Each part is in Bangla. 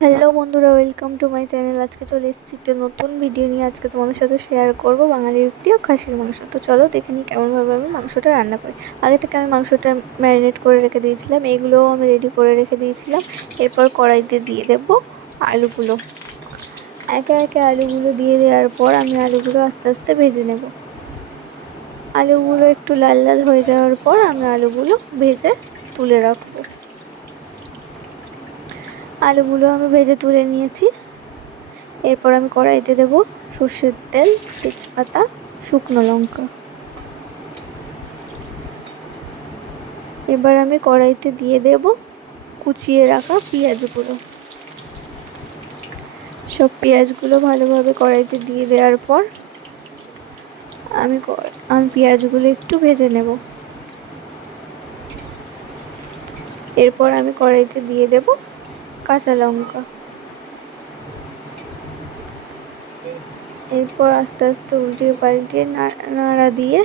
হ্যালো বন্ধুরা, ওয়েলকাম টু মাই চ্যানেল। আজকে চলে এসেছি একটা নতুন ভিডিও নিয়ে। আজকে তোমাদের সাথে শেয়ার করব বাঙালির প্রিয় খাসির মাংস। তো চলো দেখে নিই কেমনভাবে আমি মাংসটা রান্না করি। আগে থেকে আমি মাংসটা ম্যারিনেট করে রেখে দিয়েছিলাম, এগুলোও আমি রেডি করে রেখে দিয়েছিলাম। এরপর কড়াইতে দিয়ে দেবো আলুগুলো। একে একে আলুগুলো দিয়ে দেওয়ার পর আমি আলুগুলো আস্তে আস্তে ভেজে নেব। আলুগুলো একটু লাল লাল হয়ে যাওয়ার পর আমি আলুগুলো ভেজে তুলে রাখবো। আলুগুলো আমি ভেজে তুলে নিয়েছি। এরপর আমি কড়াইতে দেব সর্ষের তেল, তেজপাতা, শুকনো লঙ্কা। এবার আমি কড়াইতে দিয়ে দেব কুচিয়ে রাখা পেঁয়াজগুলো। সব পেঁয়াজগুলো ভালোভাবে কড়াইতে দিয়ে দেওয়ার পর আমি পেঁয়াজগুলো একটু ভেজে নেব। এরপর আমি কড়াইতে দিয়ে দেব কাঁচা লঙ্কা। এরপর আস্তে আস্তে উল্টিয়ে পাল্টিয়ে নাড়া দিয়ে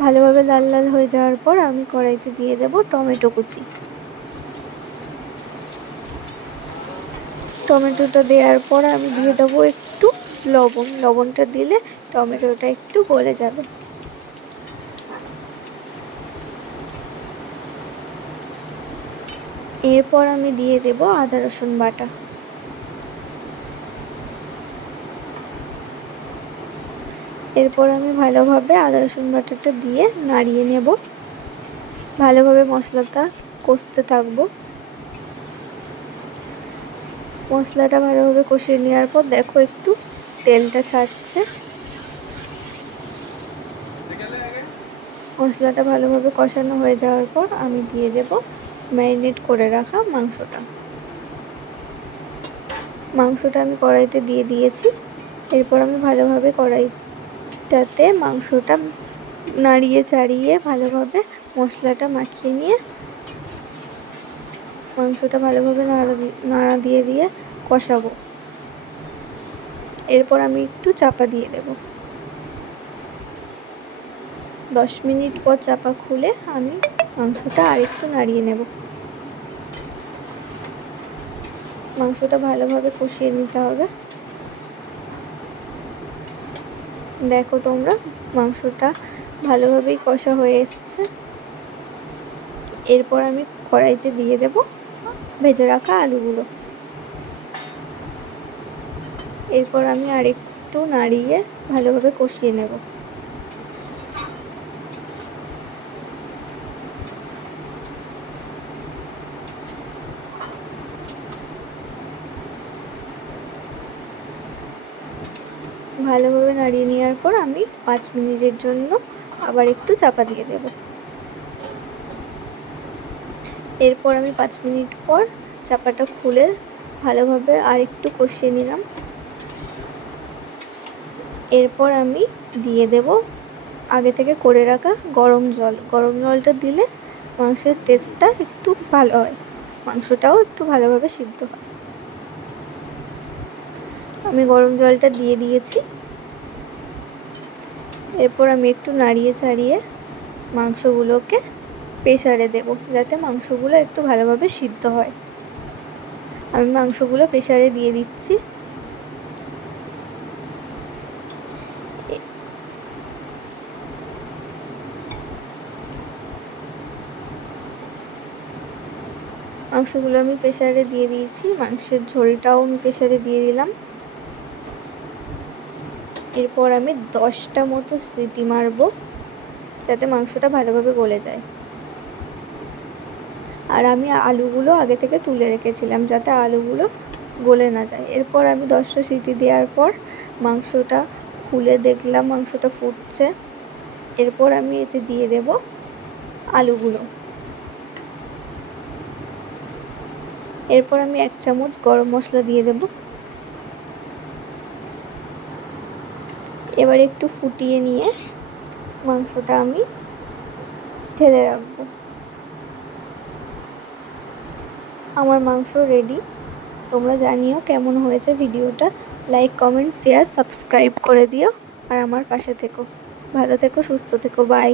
ভালোভাবে লাল লাল হয়ে যাওয়ার পর আমি কড়াইতে দিয়ে দেব টমেটো কুচি। টমেটোটা দেওয়ার পর আমি দিয়ে দেবো একটু লবণ। লবণটা দিলে টমেটোটা একটু গলে যাবে। এরপর আমি দিয়ে দেব আদা রসুন বাটা। এরপর আমি ভালোভাবে আদা রসুন বাটাটা দিয়ে নাড়িয়ে নেব। ভালোভাবে মশলাটা কষতে থাকবো। মশলাটা ভালোভাবে কষিয়ে নেওয়ার পর দেখো একটু তেলটা ছাড়ছে। মশলাটা ভালোভাবে কষানো হয়ে যাওয়ার পর আমি দিয়ে দেব ম্যারিনেট করে রাখা মাংসটা। মাংসটা আমি কড়াইতে দিয়ে দিয়েছি। এরপর আমি ভালোভাবে কড়াইটাতে মাংসটা নাড়িয়ে চাড়িয়ে ভালোভাবে মশলাটা মাখিয়ে নিয়ে মাংসটা ভালোভাবে নাড়া দিয়ে দিয়ে কষাবো। এরপর আমি একটু চাপা দিয়ে দেব। 10 মিনিট পর চাপা খুলে আমি মাংসটা আরেকটু নাড়িয়ে নেব। মাংসটা ভালোভাবে কষিয়ে নিতে হবে। দেখো তোমরা মাংসটা ভালোভাবেই কষা হয়ে এসছে। এরপর আমি কড়াইতে দিয়ে দেব ভেজে রাখা আলুগুলো। এরপর আমি আরেকটু নাড়িয়ে ভালোভাবে কষিয়ে নেব। ভালোভাবে নাড়িয়ে নেওয়ার পর আমি 5 মিনিটের জন্য আবার একটু চাপা দিয়ে দেব। এরপর আমি 5 মিনিট পর চাপাটা খুলে ভালোভাবে আর একটু কষিয়ে নিলাম। এরপর আমি দিয়ে দেব আগে থেকে করে রাখা গরম জল। গরম জলটা দিলে মাংসের টেস্টটা একটু ভালো হয়, মাংসটাও একটু ভালোভাবে সিদ্ধ হয়। আমি গরম জলটা দিয়ে দিয়েছি। এরপর আমি একটু নাড়িয়ে চাড়িয়ে মাংসগুলোকে প্রেসারে দেব, যাতে মাংসগুলো একটু ভালোভাবে সিদ্ধ হয়। আমি মাংসগুলো প্রেসারে দিয়ে দিচ্ছি। মাংসগুলো আমি প্রেসারে দিয়ে দিয়েছি। মাংসের ঝোলটাও আমি প্রেসারে দিয়ে দিলাম। এরপর আমি 10টা মতো সিটি মারবো, যাতে মাংসটা ভালোভাবে গলে যায়। আর আমি আলুগুলো আগে থেকে তুলে রেখেছিলাম, যাতে আলুগুলো গলে না যায়। এরপর আমি 10টা সিটি দেওয়ার পর মাংসটা খুলে দেখলাম মাংসটা ফুটছে। এরপর আমি এতে দিয়ে দেব আলুগুলো। এরপর আমি 1 চামচ গরম মশলা দিয়ে দেব। এবার একটু ফুটিয়ে নিয়ে মাংসটা আমি ঢেলে রাখবো। আমার মাংস রেডি। তোমরা জানিও কেমন হয়েছে ভিডিওটা। লাইক, কমেন্ট, শেয়ার, সাবস্ক্রাইব করে দিও আর আমার পাশে থেকো। ভালো থেকো, সুস্থ থেকো। বাই।